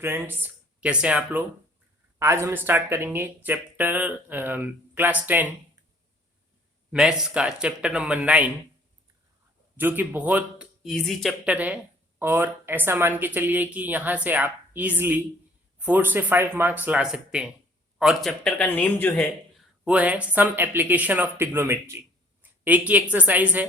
Students, कैसे हैं आप लोग। आज हम स्टार्ट करेंगे चैप्टर क्लास 10 मैथ्स का चैप्टर नंबर 9, जो कि बहुत इजी चैप्टर है। और ऐसा मान के चलिए कि यहाँ से आप इजीली 4 से 5 मार्क्स ला सकते हैं। और चैप्टर का नेम जो है वो है सम एप्लीकेशन ऑफ ट्रिग्नोमेट्री। एक ही एक्सरसाइज है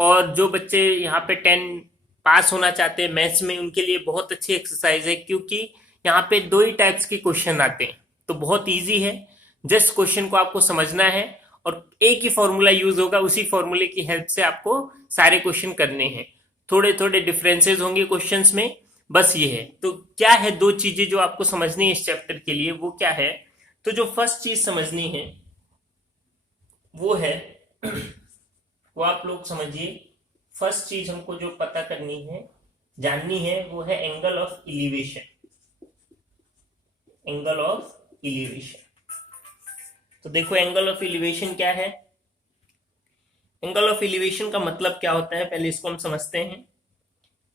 और जो बच्चे यहाँ पे 10 पास होना चाहते हैं मैथ्स में, उनके लिए बहुत अच्छी एक्सरसाइज है, क्योंकि यहाँ पे दो ही टाइप्स के क्वेश्चन आते हैं। तो बहुत इजी है, जस्ट क्वेश्चन को आपको समझना है और एक ही फॉर्मूला यूज होगा, उसी फॉर्मूले की हेल्प से आपको सारे क्वेश्चन करने हैं। थोड़े थोड़े डिफरेंसेस होंगे क्वेश्चंस में, बस ये है। तो क्या है दो चीजें जो आपको समझनी है इस चैप्टर के लिए, वो क्या है? तो जो फर्स्ट चीज समझनी है वो है वो आप लोग समझिए। फर्स्ट चीज हमको जो पता करनी है, जाननी है, वो है angle of elevation. Angle of elevation. तो देखो, एंगल ऑफ इलिवेशन क्या है। एंगल ऑफ इलिवेशन का मतलब क्या होता है, पहले इसको हम समझते हैं।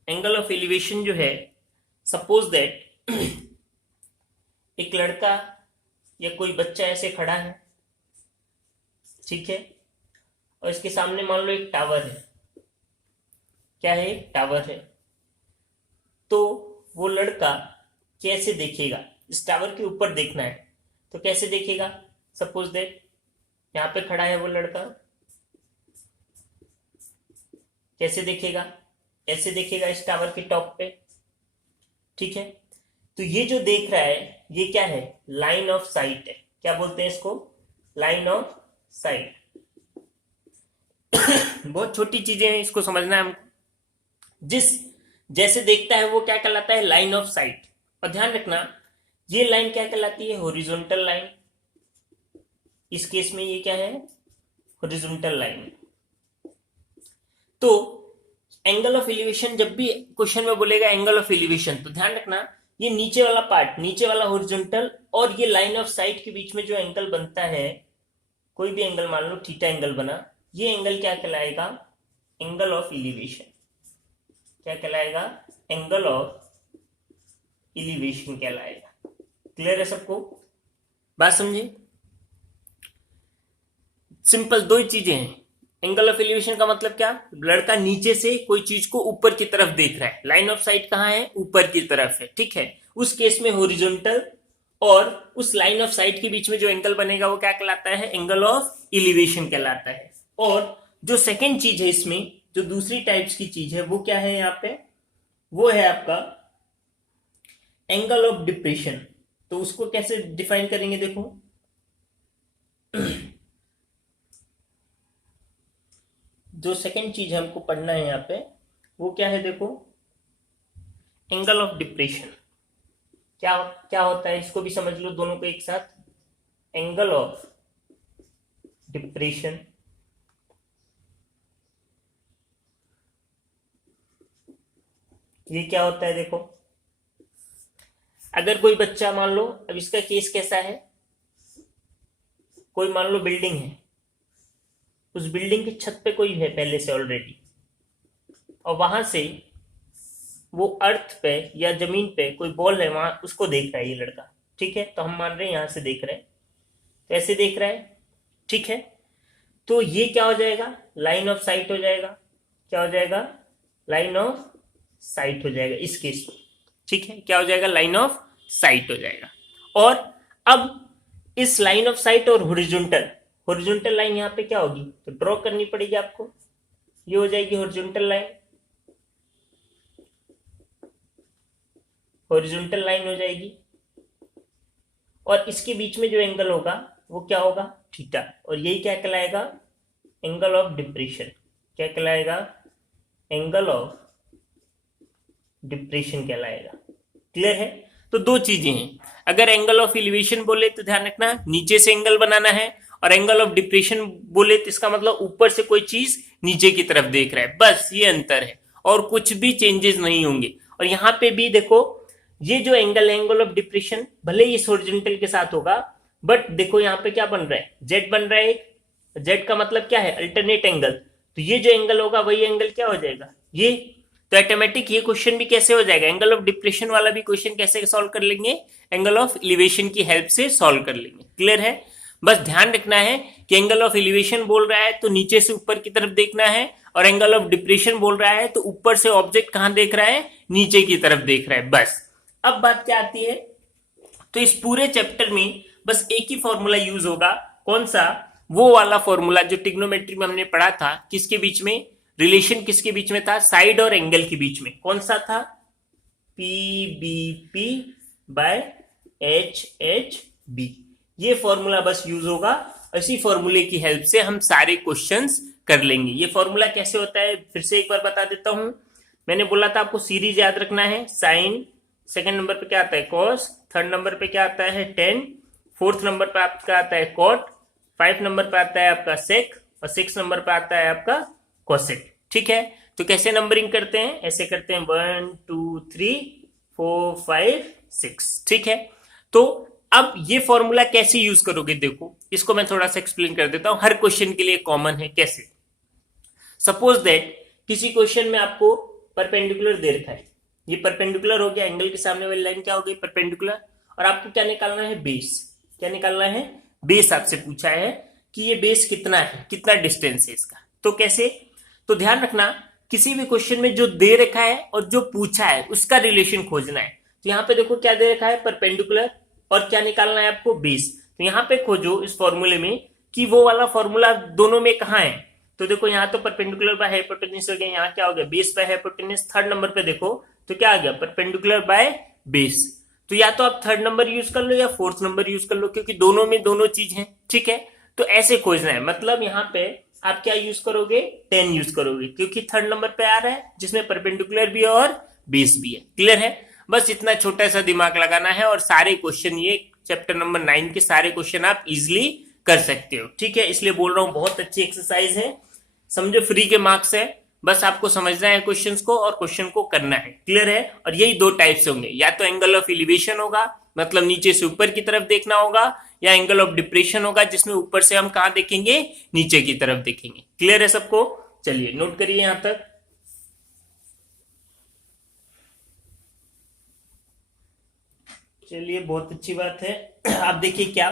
एंगल ऑफ इलिवेशन जो है, सपोज दैट एक लड़का या कोई बच्चा ऐसे खड़ा है, ठीक है, और इसके सामने मान लो एक टावर है। क्या है? एक टावर है। तो वो लड़का कैसे देखेगा? इस टावर के ऊपर देखना है, तो कैसे देखेगा? सपोज दैट यहां पे खड़ा है वो लड़का, कैसे देखेगा? ऐसे देखेगा, इस टावर के टॉप पे, ठीक है। तो ये जो देख रहा है, ये क्या है? लाइन ऑफ साइट है। क्या बोलते हैं इसको? Line of site. बहुत छोटी चीजें हैं, इसको समझना है हमको। जिस जैसे देखता है वो क्या कहलाता है? Line of site. और ध्यान रखना, ये लाइन क्या कहलाती है? Horizontal line. इस केस में ये क्या है? Horizontal line. तो एंगल ऑफ एलिवेशन, जब भी क्वेश्चन में बोलेगा एंगल ऑफ एलिवेशन, तो ध्यान रखना ये नीचे वाला पार्ट, नीचे वाला हॉरिजॉन्टल, और ये लाइन ऑफ साइट के बीच में जो एंगल बनता है, कोई भी एंगल मान लो, थीटा एंगल बना, ये एंगल क्या कहलाएगा? Angle of elevation. क्या कहलाएगा? एंगल ऑफ एलिवेशन कहलाएगा। क्लियर है सबको? बात समझे? सिंपल दो ही चीजें हैं। एंगल ऑफ एलिवेशन का मतलब क्या? लड़का नीचे से कोई चीज को ऊपर की तरफ देख रहा है। लाइन ऑफ साइट कहाँ है? ऊपर की तरफ है, ठीक है। उस केस में हॉरिजॉन्टल और उस लाइन ऑफ साइट के बीच में जो एंगल बनेगा वो क्या कहलाता है? एंगल ऑफ एलिवेशन कहलाता है। और जो सेकेंड चीज है इसमें, जो दूसरी टाइप्स की चीज है, वो क्या है यहाँ पे? वो है आपका एंगल ऑफ डिप्रेशन। तो उसको कैसे डिफाइन करेंगे? देखो, जो सेकेंड चीज हमको पढ़ना है यहाँ पे, वो क्या है? देखो, एंगल ऑफ डिप्रेशन। क्या क्या होता है, इसको भी समझ लो दोनों को एक साथ। एंगल ऑफ डिप्रेशन, ये क्या होता है? देखो, अगर कोई बच्चा मान लो, अब इसका केस कैसा है, कोई मान लो बिल्डिंग है, उस बिल्डिंग की छत पे कोई है पहले से ऑलरेडी, और वहां से वो अर्थ पे या जमीन पे कोई बॉल है, वहां उसको देख रहा है ये लड़का, ठीक है। तो हम मान रहे हैं यहां से देख रहे हैं, तो ऐसे देख रहा है, ठीक है। तो ये क्या हो जाएगा? लाइन ऑफ साइट हो जाएगा। क्या हो जाएगा? लाइन ऑफ साइट हो जाएगा इस केस में, ठीक है। क्या हो जाएगा? लाइन ऑफ साइट हो जाएगा। और अब इस लाइन ऑफ साइट और हॉरिजॉन्टल लाइन यहाँ पे क्या होगी? तो ड्रॉ करनी पड़ेगी आपको। ये हो जाएगी हॉरिजॉन्टल लाइन, हॉरिजॉन्टल लाइन हो जाएगी। और इसके बीच में जो एंगल होगा वो क्या होगा? थीटा। और यही क्या कहलाएगा? Angle of depression. क्या कहलाएगा? एंगल ऑफ डिप्रेशन कहलाएगा। क्लियर है? तो दो चीजें हैं। अगर एंगल ऑफ एलिवेशन बोले तो ध्यान रखना नीचे से एंगल बनाना है, और एंगल ऑफ डिप्रेशन बोले तो इसका मतलब ऊपर से कोई चीज नीचे की तरफ देख रहा है। बस ये अंतर है, और कुछ भी चेंजेस नहीं होंगे। और यहां पे भी देखो, ये जो एंगल है, एंगल ऑफ डिप्रेशन, भले ही इस हॉरिजॉन्टल के साथ होगा, बट देखो यहाँ पे क्या बन रहा है? जेड बन रहा है एक। जेड का मतलब क्या है? Alternate angle. तो ये जो एंगल होगा वही एंगल क्या हो जाएगा? ये तो ऑटोमेटिक ये क्वेश्चन भी कैसे हो जाएगा, एंगल ऑफ डिप्रेशन वाला भी क्वेश्चन कैसे सॉल्व कर लेंगे, एंगल ऑफ एलिवेशन की हेल्प से सॉल्व कर लेंगे। क्लियर है? बस ध्यान रखना है कि एंगल ऑफ एलिवेशन बोल रहा है तो नीचे से ऊपर की तरफ देखना है, और एंगल ऑफ डिप्रेशन बोल रहा है तो ऊपर से ऑब्जेक्ट कहां देख रहा है, नीचे की तरफ देख रहा है। बस अब बात क्या आती है, तो इस पूरे चैप्टर में बस एक ही फॉर्मूला यूज होगा। कौन सा? वो वाला फॉर्मूला जो ट्रिग्नोमेट्री में हमने पढ़ा था। किसके बीच में रिलेशन, किसके बीच में था, साइड और एंगल के बीच में। कौन सा था? PBP by HHB। ये फॉर्मूला बस यूज होगा, इसी फॉर्मूले की हेल्प से हम सारे क्वेश्चंस कर लेंगे। ये फॉर्मूला कैसे होता है फिर से एक बार बता देता हूं। मैंने बोला था आपको सीरीज याद रखना है, साइन, सेकंड नंबर पे क्या आता है कॉस, थर्ड नंबर पे क्या आता है टेन, फोर्थ नंबर पे आपका आता है कॉट, 5 नंबर पे आता है आपका सेक, और 6 नंबर पे आता है आपका कोसेक। ठीक है, तो कैसे नंबरिंग करते हैं, ऐसे करते हैं 1 2 3 4 5 6। ठीक है, तो अब ये फॉर्मूला कैसे यूज करोगे, देखो इसको मैं थोड़ा सा एक्सप्लेन कर देता हूं, हर क्वेश्चन के लिए कॉमन है। कैसे? सपोज दैट किसी क्वेश्चन में आपको परपेंडिकुलर दे रखा है, ये परपेंडिकुलर हो गया, एंगल के सामने वाली लाइन क्या हो गई, परपेंडिकुलर, और आपको क्या निकालना है, बेस। क्या निकालना है? बेस। आपसे पूछा है कि ये बेस कितना है, कितना डिस्टेंस है इसका। तो कैसे? तो ध्यान रखना, किसी भी क्वेश्चन में जो दे रखा है और जो पूछा है उसका रिलेशन खोजना है। तो यहाँ पे देखो क्या दे रखा है, परपेंडिकुलर, और क्या निकालना है आपको, बेस। तो यहाँ पे खोजो इस फॉर्मूले में कि वो वाला फॉर्मूला दोनों में कहाँ है। तो देखो यहाँ तो परपेंडिकुलर बाय हाइपोटेन्यूज हो गया, यहाँ क्या हो गया, base by hypotenuse. Third number पे देखो तो क्या आ गया, परपेंडिकुलर बाय बेस। तो या तो आप थर्ड नंबर यूज कर लो या फोर्थ नंबर यूज कर लो, क्योंकि दोनों में दोनों चीज है। ठीक है, तो ऐसे खोजना है। मतलब यहाँ पे आप क्या यूज करोगे, 10 यूज करोगे, क्योंकि थर्ड नंबर पे आ रहा है जिसमें परपेंडिकुलर भी है और बेस भी है। क्लियर है? बस इतना छोटा सा दिमाग लगाना है और सारे क्वेश्चन, ये चैप्टर नंबर 9 के सारे क्वेश्चन आप इजिली कर सकते हो। ठीक है, इसलिए बोल रहा हूं बहुत अच्छी एक्सरसाइज है, समझो फ्री के मार्क्स है, बस आपको समझना है क्वेश्चंस को और क्वेश्चन को करना है। क्लियर है? और यही दो टाइप से होंगे, या तो एंगल ऑफ एलिवेशन होगा, मतलब नीचे से ऊपर की तरफ देखना होगा, या एंगल ऑफ डिप्रेशन होगा जिसमें ऊपर से हम कहां देखेंगे, नीचे की तरफ देखेंगे। क्लियर है सबको? चलिए नोट करिए यहां तक। चलिए बहुत अच्छी बात है। आप देखिए क्या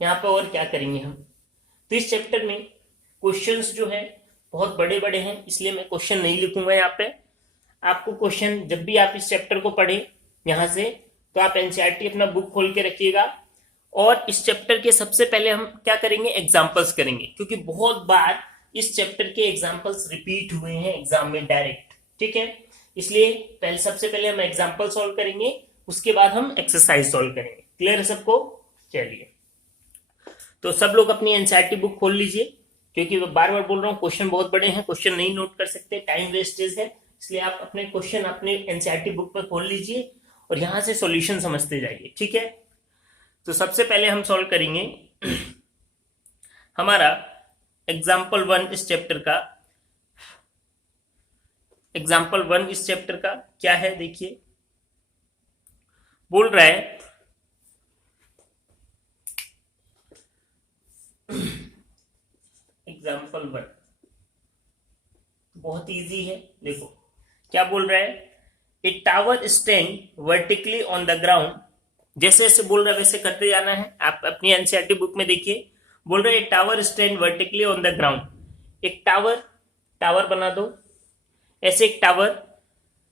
यहाँ पर और क्या करेंगे हम। तो इस चैप्टर में क्वेश्चंस जो है बहुत बड़े बड़े हैं, इसलिए मैं क्वेश्चन नहीं लिखूंगा यहाँ पे। आपको क्वेश्चन जब भी आप इस चैप्टर को पढ़े यहाँ से, तो आप एनसीईआरटी अपना बुक खोल के रखिएगा, और इस चैप्टर के सबसे पहले हम क्या करेंगे, एग्जाम्पल्स करेंगे, क्योंकि बहुत बार इस चैप्टर के एग्जाम्पल्स रिपीट हुए हैं एग्जाम में डायरेक्ट। ठीक है, इसलिए पहले सबसे पहले हम एग्जाम्पल सॉल्व करेंगे, उसके बाद हम एक्सरसाइज सॉल्व करेंगे। क्लियर है सबको? चलिए, तो सब लोग अपनी एनसीईआरटी बुक खोल लीजिए, क्योंकि बार बार बोल रहा हूँ क्वेश्चन बहुत बड़े हैं, क्वेश्चन नहीं नोट कर सकते, टाइम वेस्टेज है, इसलिए आप अपने क्वेश्चन अपने एनसीईआरटी बुक पर खोल लीजिए और यहां से सॉल्यूशन समझते जाइए। ठीक है, तो सबसे पहले हम सॉल्व करेंगे हमारा एग्जाम्पल 1 इस चैप्टर का। एग्जाम्पल 1 इस चैप्टर का क्या है, देखिए बोल रहा है एग्जाम्पल 1 बहुत इजी है। देखो क्या बोल रहा है, ए tower stand vertically on the ground. जैसे जैसे बोल रहा है वैसे करते जाना है, आप अपनी एनसीईआरटी बुक में देखिए। बोल रहा है ए tower stand vertically on the ground. एक टावर बना दो, ऐसे एक टावर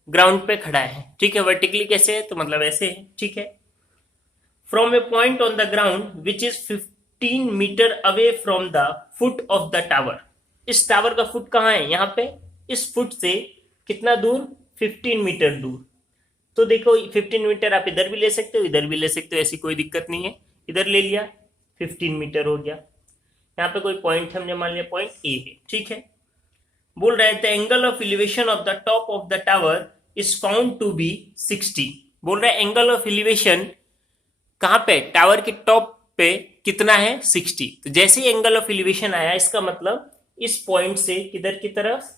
ग्राउंड पे खड़ा है। ठीक है, वर्टिकली कैसे है, तो मतलब ऐसे है। ठीक है, from a point on the ground which is 15 meter away from the foot of the tower. इस टावर का फुट कहाँ है, यहाँ पे, इस फुट से कितना दूर, 15 मीटर दूर। तो देखो 15 मीटर आप इधर भी ले सकते हो, इधर भी ले सकते हो, ऐसी कोई दिक्कत नहीं है। इधर ले लिया, 15 मीटर हो गया। यहाँ पे कोई पॉइंट हमने मान लिया पॉइंट ए है। ठीक है, बोल रहे थे angle of elevation of the top of the tower is found to be 60। बोल रहे एंगल ऑफ एलिवेशन कहां पे, टावर के टॉप पे कितना है, 60। तो जैसे ही एंगल ऑफ एलिवेशन आया, इसका मतलब इस पॉइंट से किधर की तरफ,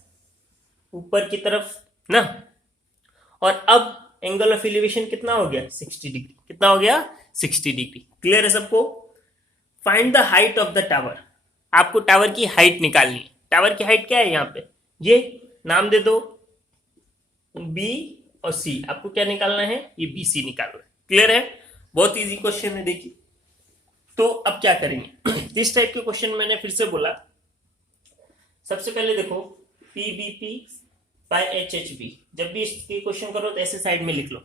ऊपर की तरफ ना। और अब एंगल ऑफ एलिवेशन कितना हो गया, 60 डिग्री। कितना हो गया, 60 डिग्री। क्लियर है सबको? Find the height of the tower. आपको टावर की हाइट निकालनी है। टावर की हाइट क्या है, यहाँ पे ये नाम दे दो बी और सी, आपको क्या निकालना है, ये बी सी निकालना है। क्लियर है, बहुत इजी क्वेश्चन है। देखिए तो अब क्या करेंगे, इस टाइप के क्वेश्चन मैंने फिर से बोला, सबसे पहले देखो पीबीपी बाय एचएचबी, जब भी इसके क्वेश्चन करो तो ऐसे साइड में लिख लो।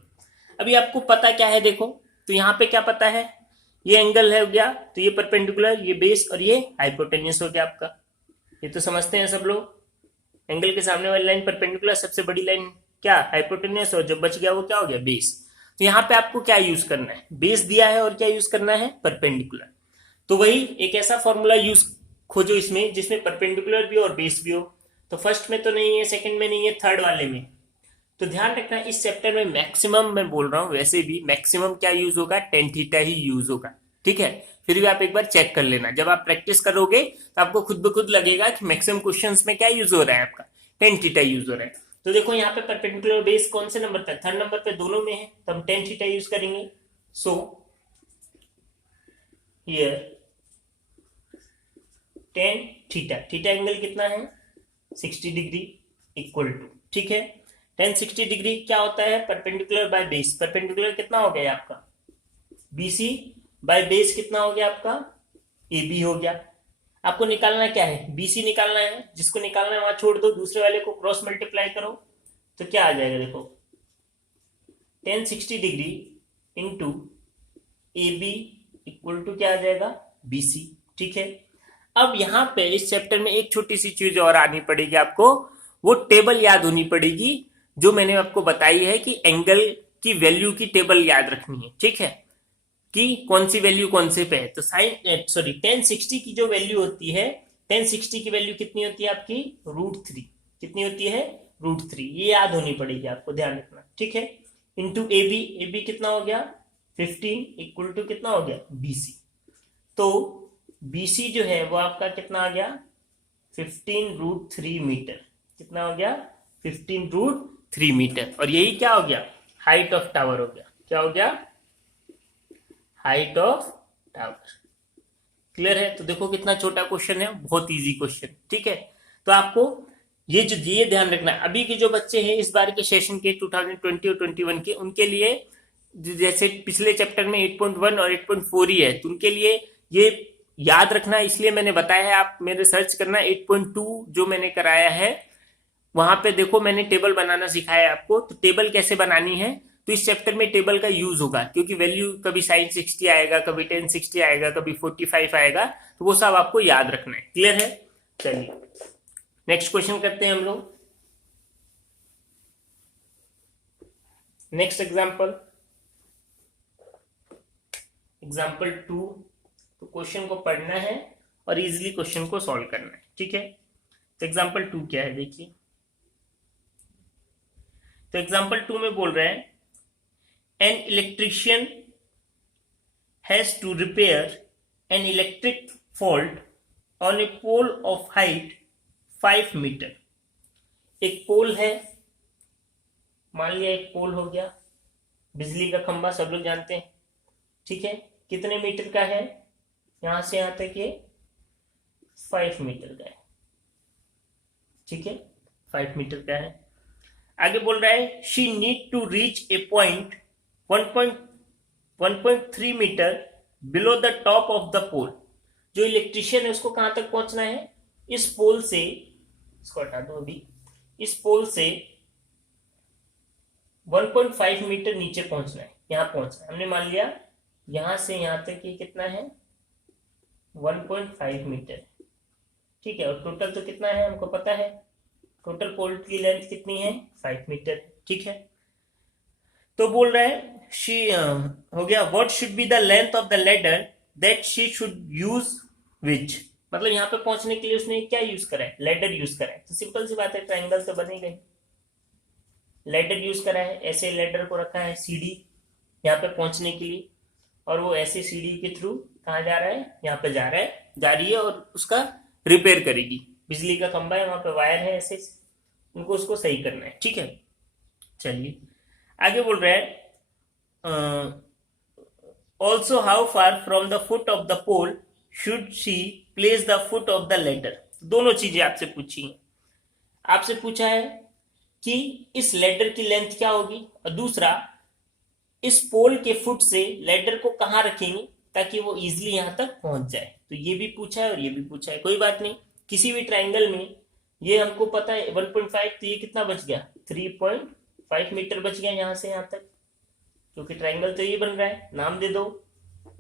अभी आपको पता क्या है, देखो तो यहाँ पे क्या पता है, ये एंगल है हो गया, तो ये परपेंडिकुलर, ये बेस और ये हाइपोटेन्यूस हो गया आपका। ये तो समझते हैं सब लोग, एंगल के सामने वाली लाइन परपेंडिकुलर, सबसे बड़ी लाइन क्या, हाइपोटेन्यूस, और जो बच गया वो क्या हो गया, बेस। तो यहाँ पे आपको क्या यूज करना है, बेस दिया है और क्या यूज करना है, परपेंडिकुलर। तो वही एक ऐसा फॉर्मूला यूज खोजो इसमें जिसमें परपेंडिकुलर भी और बेस भी हो। तो फर्स्ट में तो नहीं है, सेकंड में नहीं है, थर्ड वाले में। तो ध्यान रखना इस चैप्टर में मैक्सिमम, मैं बोल रहा हूं वैसे भी मैक्सिमम क्या यूज होगा, टेन थीटा ही यूज होगा। ठीक है, फिर भी आप एक बार चेक कर लेना, जब आप प्रैक्टिस करोगे तो आपको खुद ब खुद लगेगा कि मैक्सिमम क्वेश्चंस में क्या यूज हो रहा है, आपका टेन थीटा यूज हो रहा है। तो देखो यहाँ पे परपेंडिकुलर बेस कौन से नंबर पे, थर्ड नंबर पे, दोनों में है, तो हम टेन थीटा यूज करेंगे। So here tan theta, theta angle कितना है, 60 डिग्री इक्वल टू, ठीक है, टेन 60 डिग्री क्या होता है, परपेंडिकुलर बाय बेस, परपेंडिकुलर कितना हो गया आपका बीसी, बाय बेस कितना हो गया आपका ए बी हो गया। आपको निकालना क्या है, बीसी निकालना है, जिसको निकालना है वहां छोड़ दो, दूसरे वाले को क्रॉस मल्टीप्लाई करो, तो क्या आ जाएगा, देखो 1060 degree into A B equal to क्या आ जाएगा, बीसी। ठीक है, अब यहां पे इस चैप्टर में एक छोटी सी चीज और आनी पड़ेगी आपको, वो टेबल याद होनी पड़ेगी जो मैंने आपको बताई है कि एंगल की वैल्यू की टेबल याद रखनी है। ठीक है, कि कौन सी वैल्यू कौन से पे है। तो साइन सॉरी 1060 की जो वैल्यू होती है, 1060 की वैल्यू कितनी होती है आपकी, √3, कितनी होती है, √3, ये याद होनी पड़ेगी आपको, ध्यान रखना। ठीक है, into A B, A B कितना हो गया 15 इक्वल टू कितना हो गया बीसी। तो बीसी जो है वो आपका कितना आ गया 15√3 मीटर, कितना हो गया 15√3 मीटर, और यही क्या हो गया, हाइट ऑफ टावर हो गया, क्या हो गया, हाइट ऑफ टावर। क्लियर है, तो देखो कितना छोटा क्वेश्चन है, बहुत इजी क्वेश्चन। ठीक है, तो आपको ये ध्यान रखना है, अभी के जो बच्चे हैं इस बार के सेशन के 2020 और 21 के, उनके लिए जैसे पिछले चैप्टर में 8.1 और 8.4 ही है, तो उनके लिए ये याद रखना, इसलिए मैंने बताया है, आप मेरे सर्च करना 8.2 जो मैंने कराया है, वहां पे देखो मैंने टेबल बनाना सिखाया है आपको। तो टेबल कैसे बनानी है, तो इस चैप्टर में टेबल का यूज होगा, क्योंकि वैल्यू कभी sin 60 आएगा, कभी 1060 आएगा, कभी 45 आएगा, तो वो सब आपको याद रखना है। क्लियर है, चलिए नेक्स्ट क्वेश्चन करते हैं हम लोग। Next example 2। तो क्वेश्चन को पढ़ना है और इजिली क्वेश्चन को सॉल्व करना है। ठीक है, तो एग्जाम्पल 2 क्या है देखिए, तो एग्जाम्पल 2 में बोल रहे हैं an electrician has to repair an electric fault on a pole of height 5 meter. एक पोल है, मान लिया एक पोल हो गया, बिजली का खंभा सब लोग जानते हैं। ठीक है, कितने मीटर का है, यहां से यहां तक ये 5 मीटर का है। ठीक है, 5 मीटर का है। आगे बोल रहा है she need to reach a point 1.3 metre below the top of the pole. जो इलेक्ट्रिशियन है उसको कहां तक पहुंचना है, इस पोल से, इसको हटा दो अभी, इस पोल से 1.5 मीटर नीचे पहुंचना है, यहां पहुंचना है। हमने मान लिया यहां से यहां तक ये कितना है 1.5 मीटर। ठीक है, और टोटल तो कितना है हमको पता है, टोटल पोल की लेंथ कितनी है 5 मीटर। ठीक है, तो बोल रहा है शी हो गया what should be the length of the ladder that she should use which, मतलब यहाँ पे पहुंचने के लिए उसने क्या यूज करा है, लैडर यूज करा है। तो सिंपल सी बात है, ट्रायंगल तो बनेगा ही, लैडर यूज करा है, ऐसे लैडर को रखा है सीढ़ी यहाँ पे पहुंचने के लिए, और वो ऐसे सीढ़ी के थ्रू कहाँ जा रहा है, यहाँ पे जा रही है और उसका रिपेयर करेगी। बिजली का खंभा है, वहां पे वायर है, ऐसे उनको उसको सही करना है। ठीक है, चलिए आगे बोल रहा है also how far from the foot of the pole should she place the foot of the ladder. दोनों चीजें आपसे पूछी हैं, आपसे पूछा है कि इस लेडर की लेंथ क्या होगी, और दूसरा इस पोल के फुट से लेडर को कहाँ रखेंगे ताकि वो इजिली यहां तक पहुंच जाए। तो ये भी पूछा है और ये भी पूछा है, कोई बात नहीं। किसी भी ट्राइंगल में ये हमको पता है 1.5, तो ये कितना बच गया 3.5 मीटर बच गया यहां से यहां तक, क्योंकि ट्राइंगल तो ये बन रहा है। नाम दे दो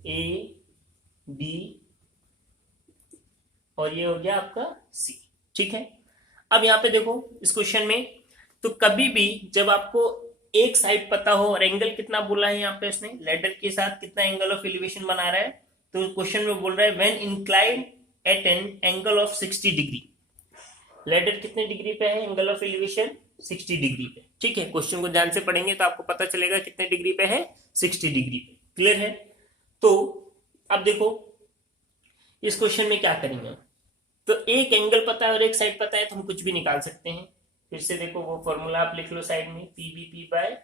ए बी और ये हो गया आपका सी। ठीक है, अब यहाँ पे देखो इस क्वेश्चन में, तो कभी भी जब आपको एक साइड पता हो और एंगल कितना बोला है यहाँ पे इसने लेडर के साथ कितना एंगल ऑफ एलिवेशन बना रहा है, तो क्वेश्चन में बोल रहा है when inclined at N angle of 60 degree. Ladder कितने डिग्री पे है, एंगल ऑफ एलिवेशन 60 डिग्री पे। ठीक है, क्वेश्चन को ध्यान से पढ़ेंगे तो आपको पता चलेगा कितने डिग्री पे है, 60 डिग्री पे। क्लियर है। तो अब देखो इस क्वेश्चन में क्या करेंगे, तो एक एंगल पता है और एक साइड पता है तो हम कुछ भी निकाल सकते हैं। फिर से देखो वो फॉर्मूला आप लिख लो साइड में, P B P by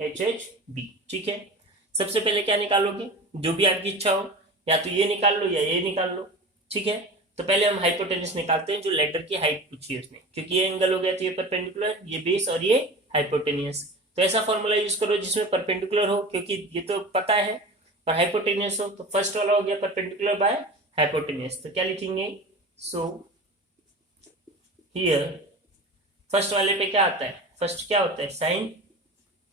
H H B. ठीक है, सबसे पहले क्या निकालोगे, जो भी आपकी इच्छा हो, या तो ये निकाल लो या ये निकाल लो। ठीक है, तो पहले हम हाइपोटेनस निकालते हैं, जो लेडर की हाइट पूछी है उसने, क्योंकि ये एंगल हो गया तो ये परपेंडिकुलर, ये बेस और ये हाइपोटेनियस। तो ऐसा फॉर्मूला यूज करो जिसमें परपेंडिकुलर हो, क्योंकि ये तो पता है, और हाइपोटेनियस हो। तो फर्स्ट वाला हो गया परपेंडिकुलर बाय हाइपोटेनियस, तो क्या लिखेंगे, सो हियर फर्स्ट वाले पे क्या आता है, फर्स्ट क्या होता है साइन,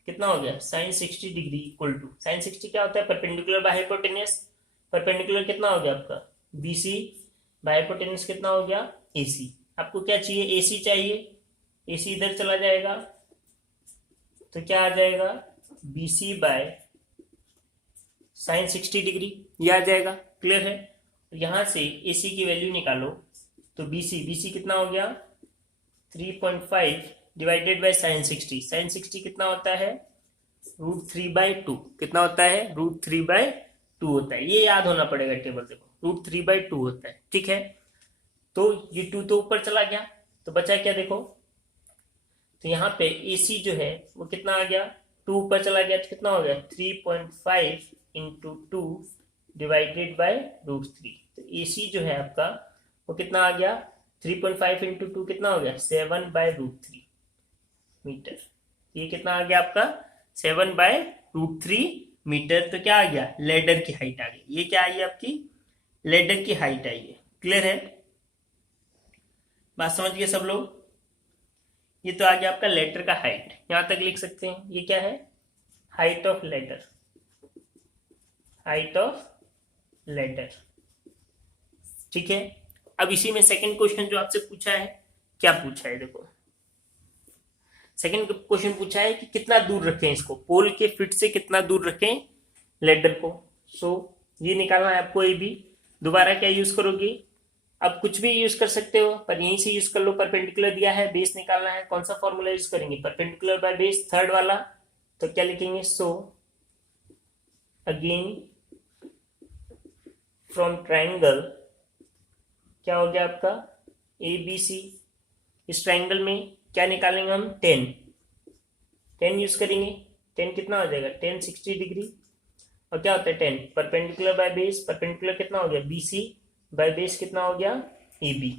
कितना हो गया sine 60 degree equal to, sine 60 क्या होता है परपेंडिकुलर बाय हाइपोटेनियस, परपेंडिकुलर कितना हो गया आपका बीसी, बाय हाइपोटेनियस कितना हो गया एसी। आपको क्या चाहिए, एसी चाहिए, एसी इधर चला जाएगा तो क्या आ जाएगा बीसी बाय साइन 60 डिग्री, ये आ जाएगा। क्लियर है। यहां से एसी की वैल्यू निकालो, तो बीसी कितना हो गया 3.5 डिवाइडेड बाय साइन 60, साइन 60 कितना होता है √3/2, कितना होता है √3/2 होता है। ये याद होना पड़ेगा टेबल, देखो √3/2 होता है। ठीक है, तो ये 2 तो ऊपर चला गया, तो बचा क्या देखो, तो यहाँ पे AC जो है वो कितना आ गया, 2 ऊपर चला गया तो कितना हो गया 3.5 इंटू 2 डिवाइडेड बाय √3। तो AC जो है आपका वो कितना आ गया 3.5 इंटू 2 कितना हो गया 7/√3 मीटर। ये कितना आ गया आपका 7/√3 मीटर। तो क्या आ गया लेडर की हाइट आ गई, ये क्या आई आपकी लेडर की हाइट आई है। क्लियर है, बात समझ गए सब लोग। ये तो आ गया आपका लेटर का हाइट, यहां तक लिख सकते हैं। ये क्या है height of ladder, height of ladder. ठीक है, अब इसी में सेकंड क्वेश्चन जो आपसे पूछा है, क्या पूछा है देखो, सेकंड क्वेश्चन पूछा है कि कितना दूर रखें इसको, पोल के फिट से कितना दूर रखें लेडर को। सो ये निकालना है आपको। ये भी दोबारा क्या यूज करोगे, अब कुछ भी यूज कर सकते हो, पर यहीं से यूज कर लो। परपेंडिकुलर दिया है, बेस निकालना है, कौन सा फॉर्मूला यूज करेंगे परपेंडिकुलर बाय बेस, थर्ड वाला। तो क्या लिखेंगे, सो अगेन फ्रॉम ट्राइंगल, क्या हो गया आपका ABC, इस ट्राइंगल में क्या निकालेंगे हम 10 यूज करेंगे। 10 कितना हो जाएगा 10 60 डिग्री, और क्या होता है 10 परपेंडिकुलर बाय बेस, परपेंडिकुलर कितना हो गया BC बाय बेस कितना हो गया AB।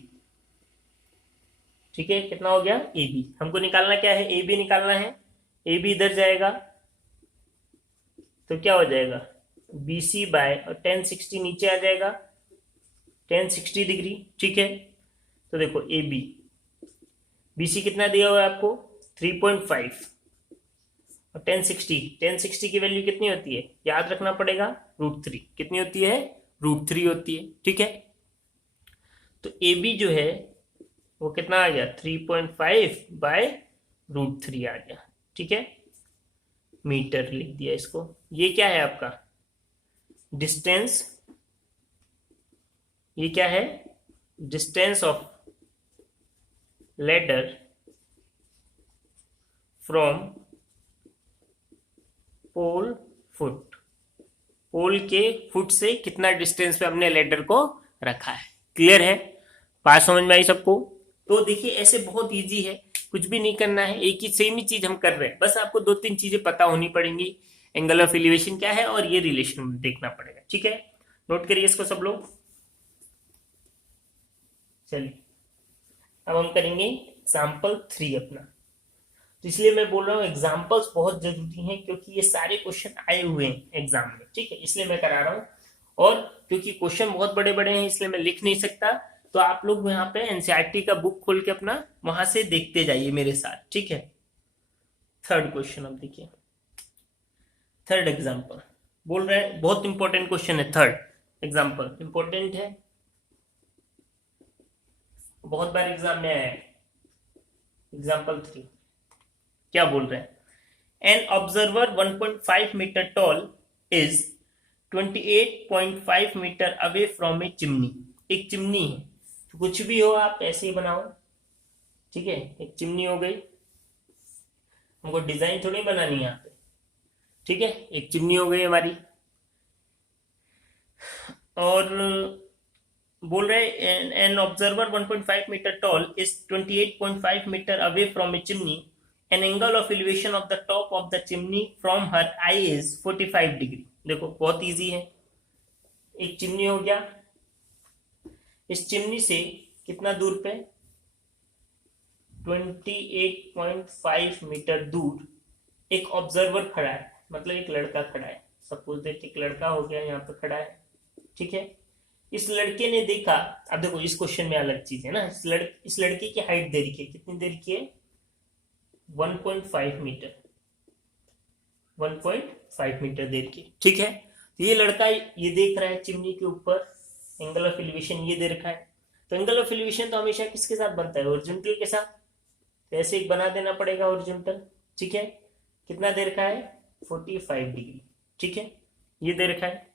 ठीक है, कितना हो गया AB, हमको निकालना क्या है AB निकालना है। AB इधर जाएगा तो क्या हो जाएगा BC बाय, और 10 60 नीचे आ जाएगा 10 60 डिग्री। ठीक है, तो देखो AB BC कितना दिया हुआ है आपको 3.5, और 1060 की वैल्यू कितनी होती है याद रखना पड़ेगा √3, कितनी होती है √3 होती है। ठीक है, तो AB जो है वो कितना आ गया 3.5/√3 आ गया। ठीक है, मीटर लिख दिया इसको। ये क्या है आपका डिस्टेंस, ये क्या है distance of ladder from pole foot, pole के फुट से कितना डिस्टेंस पे हमने लेडर को रखा है। क्लियर है, बात समझ में आई सबको। तो देखिए ऐसे बहुत इजी है, कुछ भी नहीं करना है, एक ही सेम ही चीज हम कर रहे हैं, बस आपको 2-3 चीजें पता होनी पड़ेंगी। एंगल ऑफ एलिवेशन क्या है और ये रिलेशन देखना पड़ेगा। ठीक है, नोट करिए इसको सब लोग। चलिए अब हम करेंगे एग्जाम्पल 3 अपना। तो इसलिए मैं बोल रहा हूँ एग्जाम्पल्स बहुत जरूरी हैं, क्योंकि ये सारे क्वेश्चन आए हुए हैं एग्जाम में, ठीक है, इसलिए मैं करा रहा हूँ। और क्योंकि क्वेश्चन बहुत बड़े बड़े हैं इसलिए मैं लिख नहीं सकता, तो आप लोग यहाँ पे एनसीईआरटी का बुक खोल के अपना वहां से देखते जाइए मेरे साथ, ठीक है। थर्ड क्वेश्चन अब देखिए, थर्ड एग्जाम्पल बोल रहे हैं, बहुत इंपॉर्टेंट क्वेश्चन है, थर्ड एग्जाम्पल इंपॉर्टेंट है, बहुत बार एग्जाम में आया है। एग्जाम्पल 3 क्या बोल रहे हैं, an observer 1.5 meter tall is 28.5 meter away from a chimney. एक चिमनी है, तो कुछ भी हो आप ऐसे ही बनाओ, ठीक है, एक चिमनी हो गई, हमको डिजाइन थोड़ी बनानी है यहाँ पे, ठीक है, एक चिमनी हो गई हमारी। और बोल रहे an observer 1.5 meter tall is 28.5 meter away from a chimney, an angle of elevation of the top of the chimney from her eye is 45 degree. देखो बहुत इजी है, एक चिमनी हो गया, इस चिमनी से कितना दूर पे 28.5 मीटर दूर एक ऑब्जर्वर खड़ा है, मतलब एक लड़का खड़ा है, सपोज दैट एक लड़का हो गया यहाँ पे खड़ा है, ठीक है। इस लड़के ने देखा, अब देखो इस क्वेश्चन में अलग चीज है ना, इस लड़के की हाइट दे रखी है, कितनी दे रखी है 1.5 मीटर, 1.5 मीटर दे रखी है, ठीक है। तो ये लड़का ये देख रहा है चिमनी के ऊपर, एंगल ऑफ एलिवेशन ये दे रखा है, तो एंगल ऑफ एलिवेशन तो हमेशा किसके साथ बनता है, हॉरिजॉन्टल के साथ, तो ऐसे एक बना देना पड़ेगा हॉरिजॉन्टल, ठीक है। कितना दे रखा है 45 डिग्री, ठीक है, ये दे रखा है।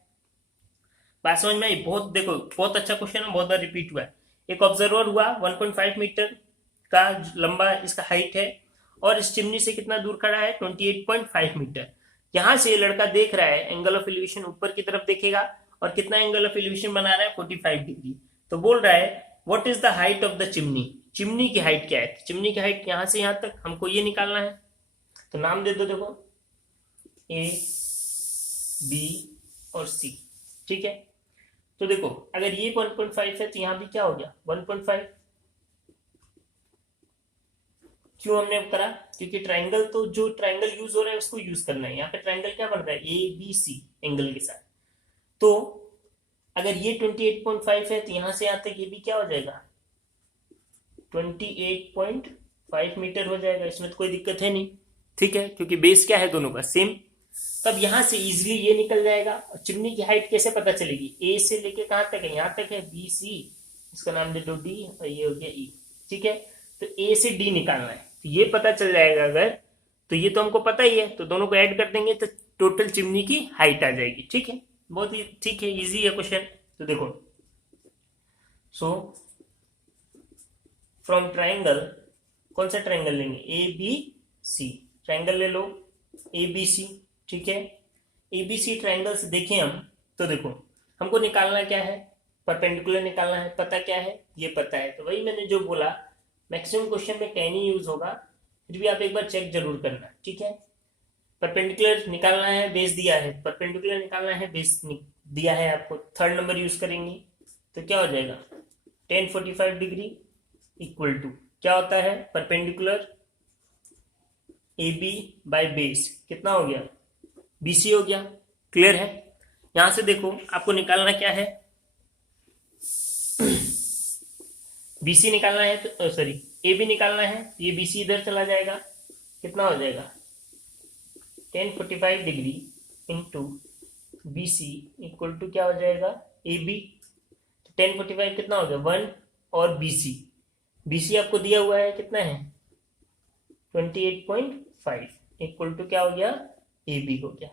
बात समझ में आई, बहुत देखो बहुत अच्छा क्वेश्चन है, बहुत बार रिपीट हुआ है। एक ऑब्जर्वर हुआ 1.5 मीटर का लंबा इसका हाइट है, और इस चिमनी से कितना दूर खड़ा है 28.5 मीटर। यहां से लड़का देख रहा है एंगल ऑफ एलिवेशन ऊपर की तरफ देखेगा, और कितना एंगल ऑफ एलिवेशन बना रहा है 45 डिग्री। तो बोल रहा है what is the height of the chimney, chimney की हाइट क्या है, चिमनी की हाइट यहां से यहां तक हमको ये निकालना है, तो नाम दे दो, देखो ए बी और सी, ठीक है। तो देखो अगर ये 1.5 है तो यहां भी क्या हो गया 1.5, क्यों हमने करा, क्योंकि ट्राइंगल, तो जो ट्राइंगल यूज हो रहा है उसको यूज करना है। यहाँ पे ट्राइंगल क्या बन रहा है ए बी सी एंगल के साथ, तो अगर ये 28.5 है तो यहां से यहां तक ये भी क्या हो जाएगा 28.5 मीटर हो जाएगा, इसमें तो कोई दिक्कत है नहीं, ठीक है, क्योंकि बेस क्या है दोनों का सेम। तब यहां से इजिली ये निकल जाएगा। और चिमनी की हाइट कैसे पता चलेगी, ए से लेके कहां तक है, यहां तक है बी सी, इसका नाम दे दो डी, और ये हो गया ई, ठीक है। तो ए से डी निकालना है, तो ये पता चल जाएगा अगर, तो ये तो हमको पता ही है, तो दोनों को ऐड कर देंगे तो टोटल चिमनी की हाइट आ जाएगी, ठीक है, बहुत ही ठीक है, इजी है क्वेश्चन। तो देखो सो फ्रॉम ट्राइंगल, कौन सा ट्राइंगल लेंगे ए बी सी, ट्राइंगल ले लो ए बी सी, ठीक है। एबीसी ट्राइंगल से देखें हम, तो देखो हमको निकालना क्या है, परपेंडिकुलर निकालना है, पता क्या है ये पता है, तो वही मैंने जो बोला मैक्सिमम क्वेश्चन में कहीं नहीं यूज होगा, फिर भी आप एक बार चेक जरूर करना, ठीक है। परपेंडिकुलर निकालना है, बेस दिया है, परपेंडिकुलर निकालना है, बेस दिया है आपको, थर्ड नंबर यूज करेंगे, तो क्या हो जाएगा tan 45 डिग्री इक्वल टू क्या होता है perpendicular A B by base, कितना हो गया BC हो गया, क्लियर है। यहां से देखो आपको निकालना क्या है BC निकालना है, तो सॉरी AB निकालना है, ये BC इधर चला जाएगा, कितना हो जाएगा tan 45 degree into BC equal to क्या हो जाएगा AB, तो tan 45 कितना हो गया 1, और BC आपको दिया हुआ है कितना है 28.5 इक्वल टू क्या हो गया AB हो गया।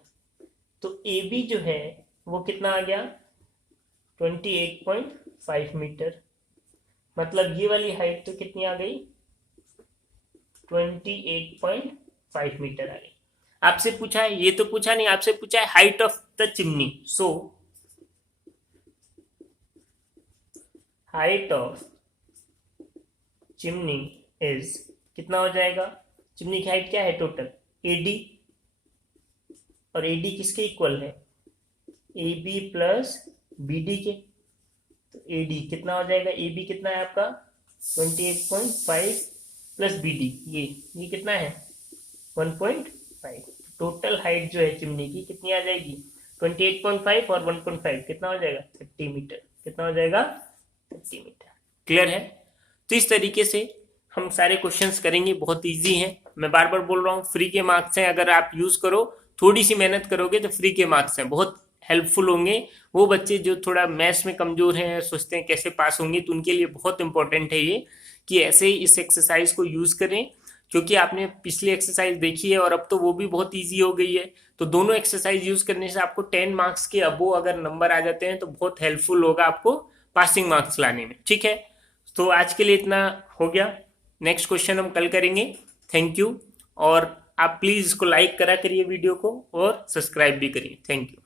तो AB जो है वो कितना आ गया 28.5 मीटर, मतलब ये वाली हाइट तो कितनी आ गई 28.5 मीटर आ गई। आपसे पूछा है, ये तो पूछा नहीं, आपसे पूछा है height of the chimney, so height of chimney is कितना हो जाएगा, चिमनी की हाइट क्या है टोटल AD, और AD किसके इक्वल है AB प्लस BD के, तो AD कितना हो जाएगा AB कितना है आपका 28.5 प्लस BD, ये कितना है 1.5। टोटल हाइट जो है चिमनी की कितनी आ जाएगी 28.5 और 1.5 कितना हो जाएगा 30 मीटर। कितना हो जाएगा 30 मीटर। क्लियर है। तो इस तरीके से हम सारे क्वेश्चंस करेंगे, बहुत इजी हैं। मैं बार बार बोल रहा हूँ फ्री के मार्क्स हैं, अगर आप यूज करो थोड़ी सी मेहनत करोगे तो फ्री के मार्क्स हैं, बहुत हेल्पफुल होंगे। वो बच्चे जो थोड़ा मैथ्स में कमजोर हैं, सोचते हैं कैसे पास होंगे, तो उनके लिए बहुत इंपॉर्टेंट है ये कि ऐसे इस एक्सरसाइज को यूज करें, क्योंकि आपने पिछली एक्सरसाइज देखी है और अब तो वो भी बहुत इजी हो गई है। तो दोनों एक्सरसाइज यूज करने से आपको 10 मार्क्स के अबो अगर नंबर आ जाते हैं तो बहुत हेल्पफुल होगा आपको पासिंग मार्क्स लाने में। ठीक है, तो आज के लिए इतना हो गया। नेक्स्ट क्वेश्चन हम कल करेंगे। Thank you. और आप प्लीज इसको लाइक करा करिए वीडियो को और सब्सक्राइब भी करिए। Thank you.